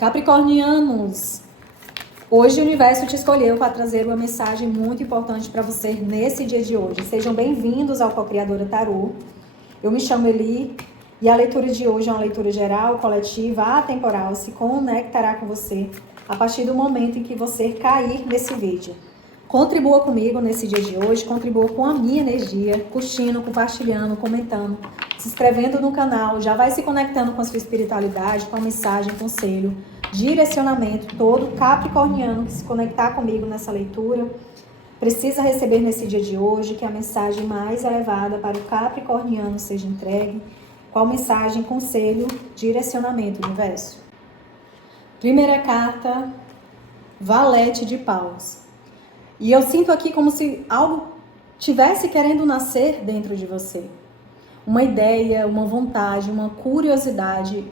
Capricornianos, hoje o universo te escolheu para trazer uma mensagem muito importante para você nesse dia de hoje. Sejam bem-vindos ao Co-Criadora Tarô. Eu me chamo Eli e a leitura de hoje é uma leitura geral, coletiva, atemporal, se conectará com você a partir do momento em que você cair nesse vídeo. Contribua comigo nesse dia de hoje, contribua com a minha energia, curtindo, compartilhando, comentando, se inscrevendo no canal, já vai se conectando com a sua espiritualidade, com a mensagem, conselho, direcionamento. Todo capricorniano que se conectar comigo nessa leitura precisa receber nesse dia de hoje que a mensagem mais elevada para o capricorniano seja entregue. Qual mensagem, conselho, direcionamento, universo? Primeira carta, Valete de Paus. E eu sinto aqui como se algo tivesse querendo nascer dentro de você. Uma ideia, uma vontade, uma curiosidade,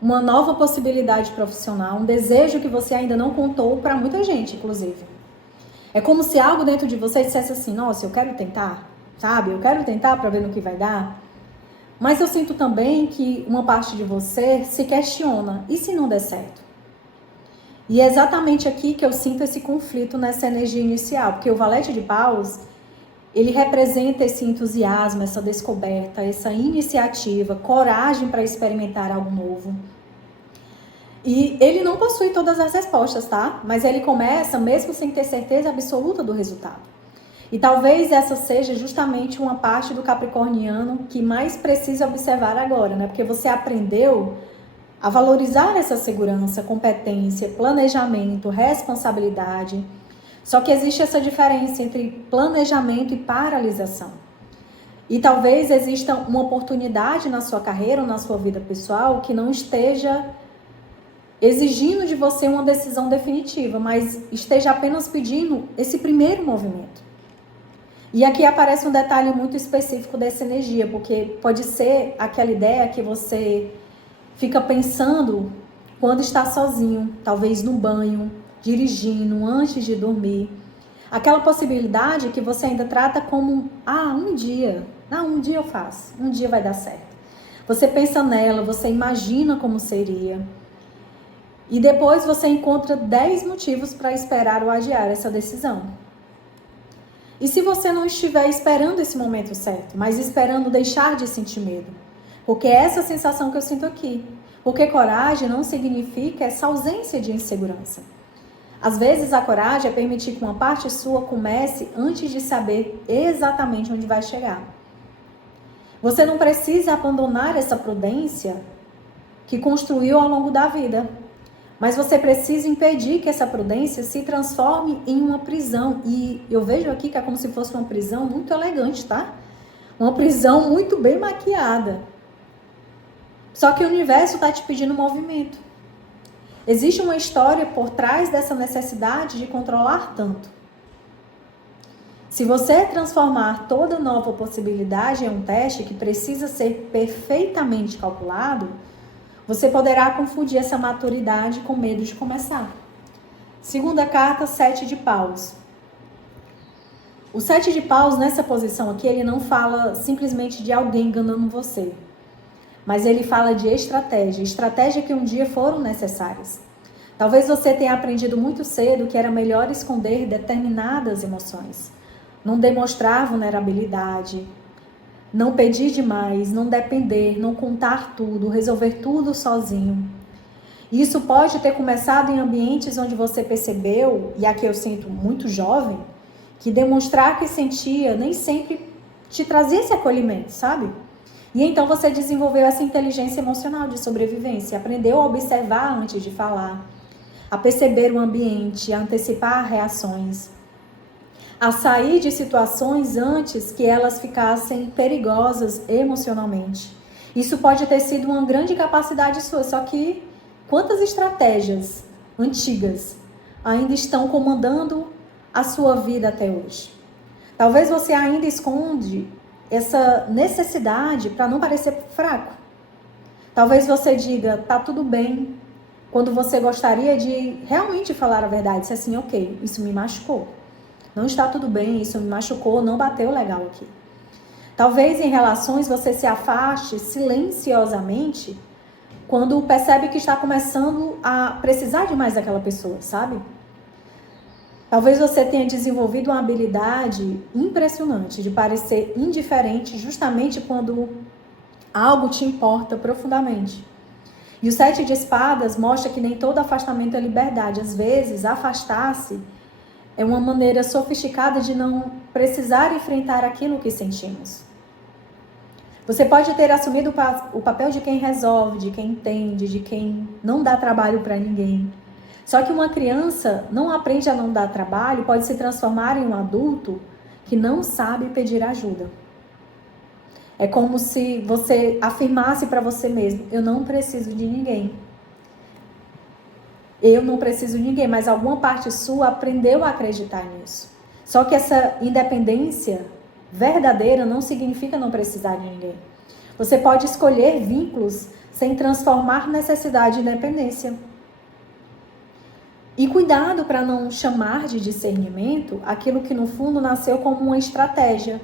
uma nova possibilidade profissional, um desejo que você ainda não contou para muita gente, inclusive. É como se algo dentro de você dissesse assim, nossa, eu quero tentar, sabe? Eu quero tentar para ver no que vai dar. Mas eu sinto também que uma parte de você se questiona, e se não der certo? E é exatamente aqui que eu sinto esse conflito nessa energia inicial, porque o Valete de Paus, ele representa esse entusiasmo, essa descoberta, essa iniciativa, coragem para experimentar algo novo. E ele não possui todas as respostas, tá? Mas ele começa mesmo sem ter certeza absoluta do resultado. E talvez essa seja justamente uma parte do capricorniano que mais precisa observar agora, né? Porque você aprendeu a valorizar essa segurança, competência, planejamento, responsabilidade. Só que existe essa diferença entre planejamento e paralisação. E talvez exista uma oportunidade na sua carreira ou na sua vida pessoal que não esteja exigindo de você uma decisão definitiva, mas esteja apenas pedindo esse primeiro movimento. E aqui aparece um detalhe muito específico dessa energia, porque pode ser aquela ideia que você fica pensando quando está sozinho, talvez no banho, dirigindo, antes de dormir. Aquela possibilidade que você ainda trata como, um dia eu faço, um dia vai dar certo. Você pensa nela, você imagina como seria. E depois você encontra 10 motivos para esperar ou adiar essa decisão. E se você não estiver esperando esse momento certo, mas esperando deixar de sentir medo? Porque é essa sensação que eu sinto aqui. Porque coragem não significa essa ausência de insegurança. Às vezes a coragem é permitir que uma parte sua comece antes de saber exatamente onde vai chegar. Você não precisa abandonar essa prudência que construiu ao longo da vida. Mas você precisa impedir que essa prudência se transforme em uma prisão. E eu vejo aqui que é como se fosse uma prisão muito elegante, tá? Uma prisão muito bem maquiada. Só que o universo está te pedindo movimento. Existe uma história por trás dessa necessidade de controlar tanto. Se você transformar toda nova possibilidade em um teste que precisa ser perfeitamente calculado, você poderá confundir essa maturidade com medo de começar. Segunda carta, 7 de Paus. O 7 de Paus, nessa posição aqui, ele não fala simplesmente de alguém enganando você. Mas ele fala de estratégia que um dia foram necessárias. Talvez você tenha aprendido muito cedo que era melhor esconder determinadas emoções. Não demonstrar vulnerabilidade, não pedir demais, não depender, não contar tudo, resolver tudo sozinho. Isso pode ter começado em ambientes onde você percebeu, e aqui eu sinto muito jovem, que demonstrar que sentia nem sempre te trazia esse acolhimento, sabe? E então você desenvolveu essa inteligência emocional de sobrevivência, aprendeu a observar antes de falar, a perceber o ambiente, a antecipar reações, a sair de situações antes que elas ficassem perigosas emocionalmente. Isso pode ter sido uma grande capacidade sua, só que quantas estratégias antigas ainda estão comandando a sua vida até hoje? Talvez você ainda esconde essa necessidade para não parecer fraco. Talvez você diga, tá tudo bem, quando você gostaria de realmente falar a verdade. Dizer assim, ok, isso me machucou. Não está tudo bem, isso me machucou, não bateu legal aqui. Talvez em relações você se afaste silenciosamente quando percebe que está começando a precisar demais daquela pessoa, sabe? Talvez você tenha desenvolvido uma habilidade impressionante de parecer indiferente justamente quando algo te importa profundamente. E o 7 de espadas mostra que nem todo afastamento é liberdade. Às vezes, afastar-se é uma maneira sofisticada de não precisar enfrentar aquilo que sentimos. Você pode ter assumido o papel de quem resolve, de quem entende, de quem não dá trabalho para ninguém. Só que uma criança não aprende a não dar trabalho, pode se transformar em um adulto que não sabe pedir ajuda. É como se você afirmasse para você mesmo: eu não preciso de ninguém. Eu não preciso de ninguém, mas alguma parte sua aprendeu a acreditar nisso. Só que essa independência verdadeira não significa não precisar de ninguém. Você pode escolher vínculos sem transformar necessidade em dependência. E cuidado para não chamar de discernimento aquilo que no fundo nasceu como uma estratégia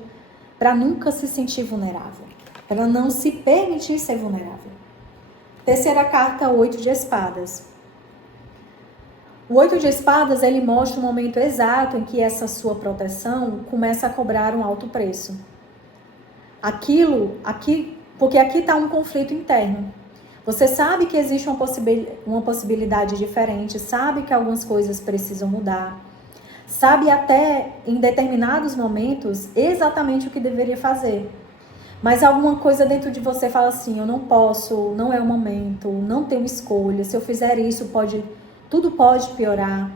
para nunca se sentir vulnerável, para não se permitir ser vulnerável. Terceira carta, 8 de espadas. O 8 de espadas, ele mostra o momento exato em que essa sua proteção começa a cobrar um alto preço. Porque aqui está um conflito interno. Você sabe que existe uma possibilidade diferente, sabe que algumas coisas precisam mudar, sabe até em determinados momentos exatamente o que deveria fazer. Mas alguma coisa dentro de você fala assim: eu não posso, não é o momento, não tenho escolha, se eu fizer isso tudo pode piorar.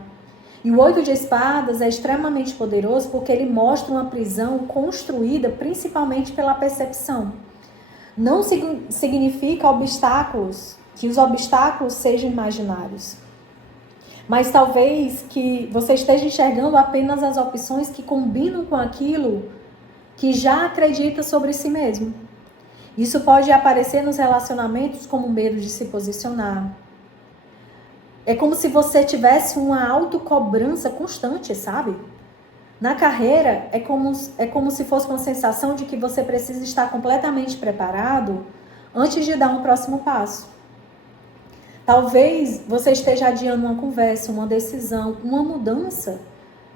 E o 8 de espadas é extremamente poderoso porque ele mostra uma prisão construída principalmente pela percepção. Não significa que os obstáculos sejam imaginários. Mas talvez que você esteja enxergando apenas as opções que combinam com aquilo que já acredita sobre si mesmo. Isso pode aparecer nos relacionamentos como medo de se posicionar. É como se você tivesse uma autocobrança constante, sabe? Na carreira, é como se fosse uma sensação de que você precisa estar completamente preparado antes de dar um próximo passo. Talvez você esteja adiando uma conversa, uma decisão, uma mudança,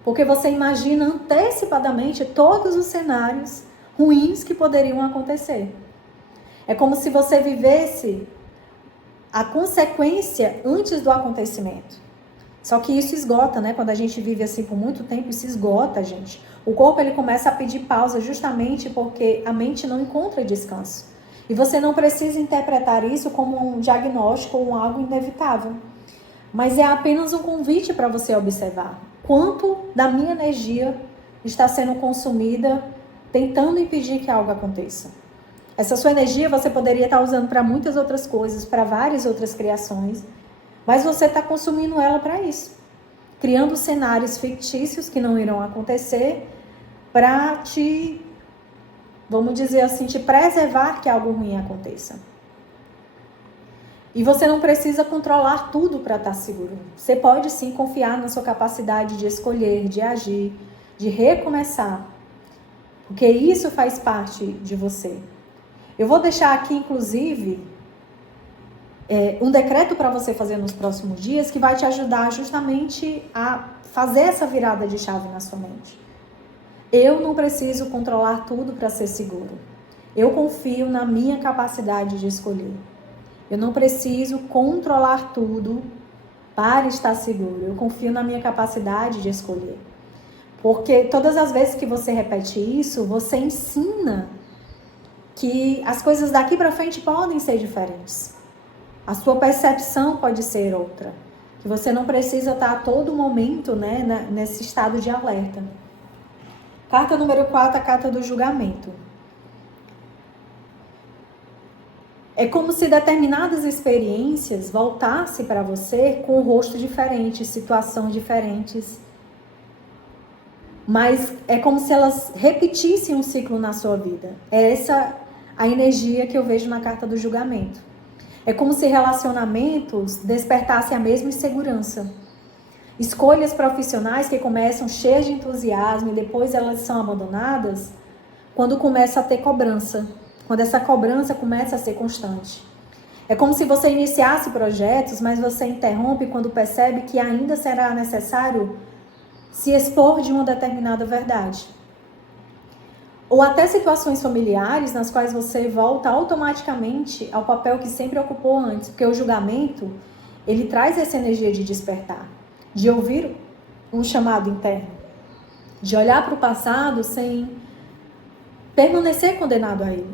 porque você imagina antecipadamente todos os cenários ruins que poderiam acontecer. É como se você vivesse a consequência antes do acontecimento. Só que isso esgota, né? Quando a gente vive assim por muito tempo, isso esgota, gente. O corpo, ele começa a pedir pausa justamente porque a mente não encontra descanso. E você não precisa interpretar isso como um diagnóstico ou algo inevitável. Mas é apenas um convite para você observar quanto da minha energia está sendo consumida tentando impedir que algo aconteça. Essa sua energia você poderia estar usando para muitas outras coisas, para várias outras criações, mas você está consumindo ela para isso. Criando cenários fictícios que não irão acontecer para te, vamos dizer assim, te preservar que algo ruim aconteça. E você não precisa controlar tudo para estar seguro. Você pode sim confiar na sua capacidade de escolher, de agir, de recomeçar. Porque isso faz parte de você. Eu vou deixar aqui, inclusive, um decreto para você fazer nos próximos dias que vai te ajudar justamente a fazer essa virada de chave na sua mente. Eu não preciso controlar tudo para ser seguro. Eu confio na minha capacidade de escolher. Eu não preciso controlar tudo para estar seguro. Eu confio na minha capacidade de escolher. Porque todas as vezes que você repete isso, você ensina que as coisas daqui para frente podem ser diferentes. A sua percepção pode ser outra. Que você não precisa estar a todo momento, né, nesse estado de alerta. Carta número 4, a carta do julgamento. É como se determinadas experiências voltassem para você com um rosto diferente, situações diferentes. Mas é como se elas repetissem um ciclo na sua vida. É essa a energia que eu vejo na carta do julgamento. É como se relacionamentos despertassem a mesma insegurança. Escolhas profissionais que começam cheias de entusiasmo e depois elas são abandonadas quando começa a ter cobrança. Quando essa cobrança começa a ser constante. É como se você iniciasse projetos, mas você interrompe quando percebe que ainda será necessário se expor de uma determinada verdade. Ou até situações familiares nas quais você volta automaticamente ao papel que sempre ocupou antes, porque o julgamento, ele traz essa energia de despertar, de ouvir um chamado interno, de olhar para o passado sem permanecer condenado a ele.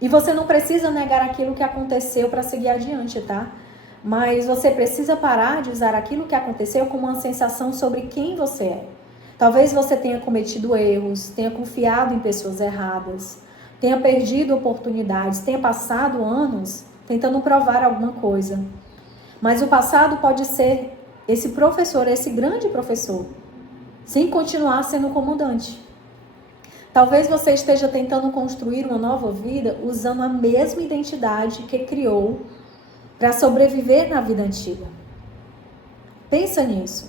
E você não precisa negar aquilo que aconteceu para seguir adiante, tá? Mas você precisa parar de usar aquilo que aconteceu como uma sensação sobre quem você é. Talvez você tenha cometido erros, tenha confiado em pessoas erradas, tenha perdido oportunidades, tenha passado anos tentando provar alguma coisa. Mas o passado pode ser esse professor, esse grande professor, sem continuar sendo comandante. Talvez você esteja tentando construir uma nova vida usando a mesma identidade que criou para sobreviver na vida antiga. Pensa nisso.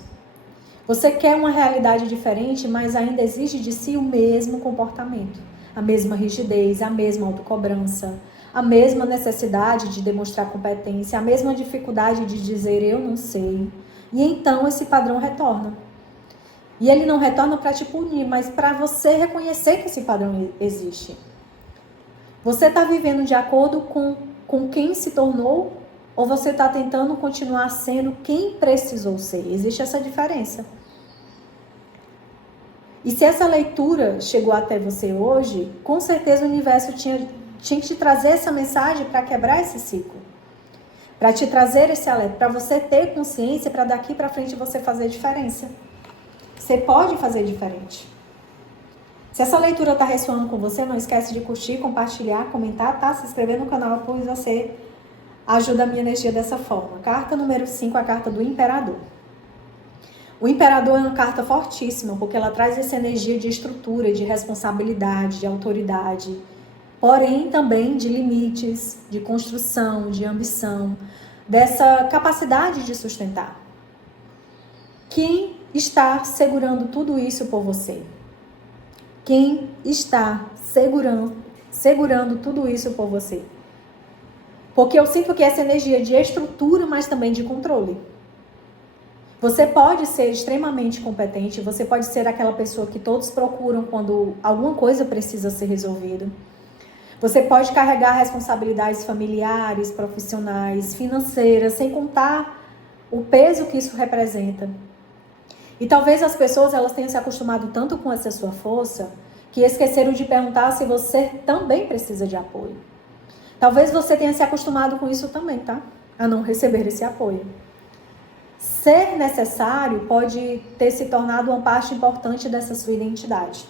Você quer uma realidade diferente, mas ainda exige de si o mesmo comportamento, a mesma rigidez, a mesma autocobrança, a mesma necessidade de demonstrar competência, a mesma dificuldade de dizer eu não sei. E então esse padrão retorna. E ele não retorna para te punir, mas para você reconhecer que esse padrão existe. Você está vivendo de acordo com quem se tornou ou você está tentando continuar sendo quem precisou ser? Existe essa diferença. E se essa leitura chegou até você hoje, com certeza o universo tinha que te trazer essa mensagem para quebrar esse ciclo. Para te trazer esse alerta, para você ter consciência, para daqui para frente você fazer diferença. Você pode fazer diferente. Se essa leitura está ressoando com você, não esquece de curtir, compartilhar, comentar, tá? Se inscrever no canal, pois você ajuda a minha energia dessa forma. Carta número 5, a carta do Imperador. O Imperador é uma carta fortíssima, porque ela traz essa energia de estrutura, de responsabilidade, de autoridade, porém também de limites, de construção, de ambição, dessa capacidade de sustentar. Quem está segurando tudo isso por você? Quem está segurando tudo isso por você? Porque eu sinto que essa energia de estrutura, mas também de controle. Você pode ser extremamente competente, você pode ser aquela pessoa que todos procuram quando alguma coisa precisa ser resolvida. Você pode carregar responsabilidades familiares, profissionais, financeiras, sem contar o peso que isso representa. E talvez as pessoas elas tenham se acostumado tanto com essa sua força que esqueceram de perguntar se você também precisa de apoio. Talvez você tenha se acostumado com isso também, tá? A não receber esse apoio. Ser necessário pode ter se tornado uma parte importante dessa sua identidade.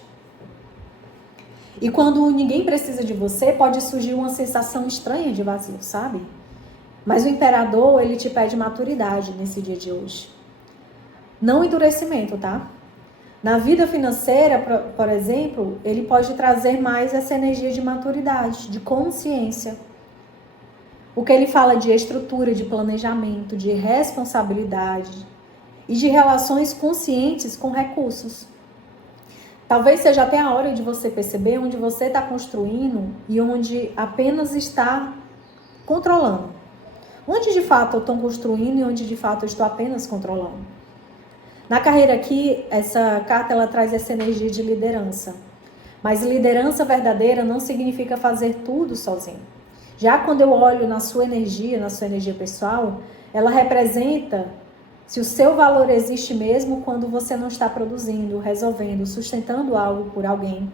E quando ninguém precisa de você, pode surgir uma sensação estranha de vazio, sabe? Mas o Imperador, ele te pede maturidade nesse dia de hoje. Não endurecimento, tá? Na vida financeira, por exemplo, ele pode trazer mais essa energia de maturidade, de consciência. O que ele fala de estrutura, de planejamento, de responsabilidade e de relações conscientes com recursos. Talvez seja até a hora de você perceber onde você está construindo e onde apenas está controlando. Onde de fato eu estou construindo e onde de fato eu estou apenas controlando. Na carreira aqui, essa carta ela traz essa energia de liderança. Mas liderança verdadeira não significa fazer tudo sozinho. Já quando eu olho na sua energia pessoal, ela representa se o seu valor existe mesmo quando você não está produzindo, resolvendo, sustentando algo por alguém.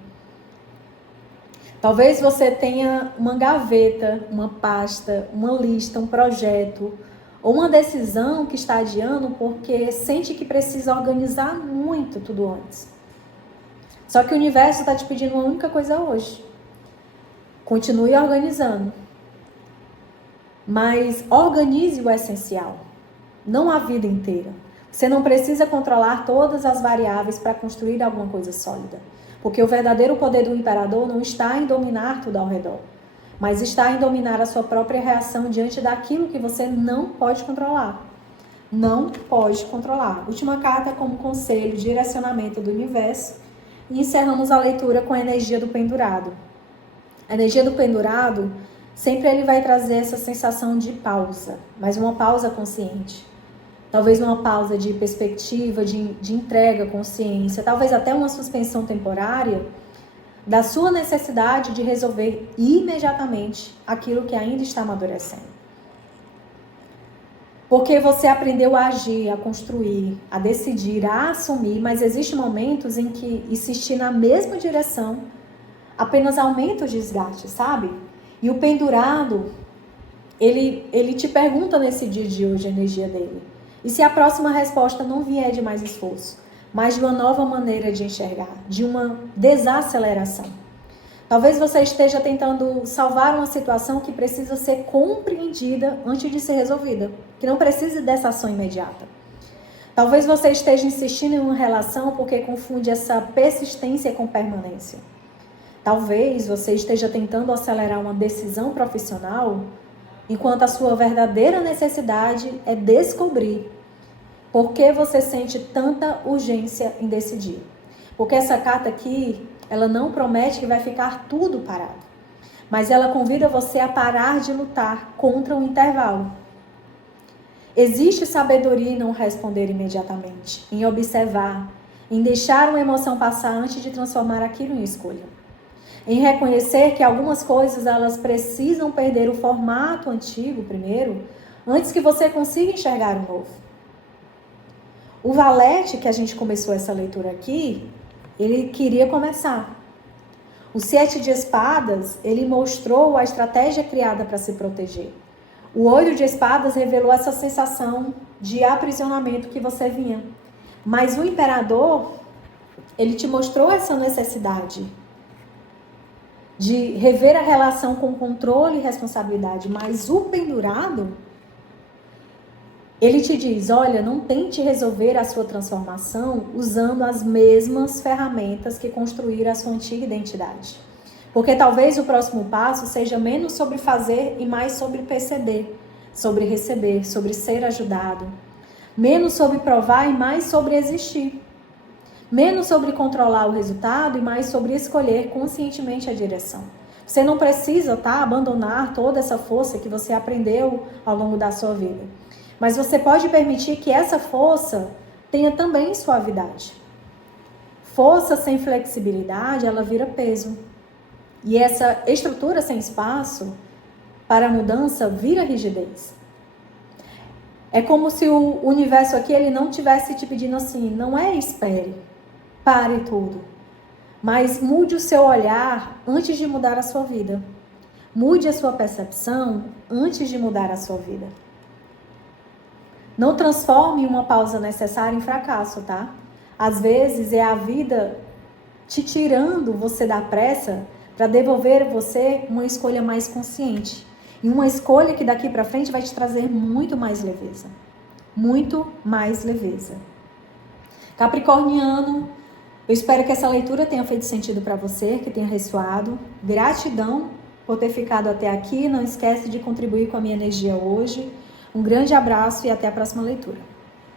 Talvez você tenha uma gaveta, uma pasta, uma lista, um projeto, ou uma decisão que está adiando porque sente que precisa organizar muito tudo antes. Só que o universo está te pedindo uma única coisa hoje. Continue organizando. Mas organize o essencial, não a vida inteira. Você não precisa controlar todas as variáveis para construir alguma coisa sólida. Porque o verdadeiro poder do Imperador não está em dominar tudo ao redor, mas está em dominar a sua própria reação diante daquilo que você não pode controlar. Não pode controlar. Última carta como conselho, direcionamento do universo. E encerramos a leitura com a energia do pendurado. A energia do pendurado sempre ele vai trazer essa sensação de pausa, mas uma pausa consciente. Talvez uma pausa de perspectiva, de entrega, consciência, talvez até uma suspensão temporária da sua necessidade de resolver imediatamente aquilo que ainda está amadurecendo. Porque você aprendeu a agir, a construir, a decidir, a assumir, mas existem momentos em que insistir na mesma direção apenas aumenta o desgaste, sabe? E o pendurado, ele te pergunta nesse dia de hoje a energia dele. E se a próxima resposta não vier de mais esforço, mas de uma nova maneira de enxergar, de uma desaceleração. Talvez você esteja tentando salvar uma situação que precisa ser compreendida antes de ser resolvida, que não precisa dessa ação imediata. Talvez você esteja insistindo em uma relação porque confunde essa persistência com permanência. Talvez você esteja tentando acelerar uma decisão profissional, enquanto a sua verdadeira necessidade é descobrir por que você sente tanta urgência em decidir. Porque essa carta aqui, ela não promete que vai ficar tudo parado, mas ela convida você a parar de lutar contra o intervalo. Existe sabedoria em não responder imediatamente, em observar, em deixar uma emoção passar antes de transformar aquilo em escolha. Em reconhecer que algumas coisas elas precisam perder o formato antigo primeiro, antes que você consiga enxergar o novo. O valete, que a gente começou essa leitura aqui, ele queria começar. O 7 de espadas, ele mostrou a estratégia criada para se proteger. O 8 de espadas revelou essa sensação de aprisionamento que você vinha. Mas o imperador, ele te mostrou essa necessidade de rever a relação com controle e responsabilidade. Mas o pendurado, ele te diz, olha, não tente resolver a sua transformação usando as mesmas ferramentas que construíram a sua antiga identidade. Porque talvez o próximo passo seja menos sobre fazer e mais sobre perceber, sobre receber, sobre ser ajudado. Menos sobre provar e mais sobre existir. Menos sobre controlar o resultado e mais sobre escolher conscientemente a direção. Você não precisa, abandonar toda essa força que você aprendeu ao longo da sua vida. Mas você pode permitir que essa força tenha também suavidade. Força sem flexibilidade, ela vira peso. E essa estrutura sem espaço para a mudança vira rigidez. É como se o universo aqui ele não tivesse te pedindo assim, não é espere, pare tudo. Mas mude o seu olhar antes de mudar a sua vida. Mude a sua percepção antes de mudar a sua vida. Não transforme uma pausa necessária em fracasso, tá? Às vezes é a vida te tirando você da pressa para devolver você uma escolha mais consciente. E uma escolha que daqui para frente vai te trazer muito mais leveza. Muito mais leveza. Capricorniano, eu espero que essa leitura tenha feito sentido para você, que tenha ressoado. Gratidão por ter ficado até aqui. Não esquece de contribuir com a minha energia hoje. Um grande abraço e até a próxima leitura.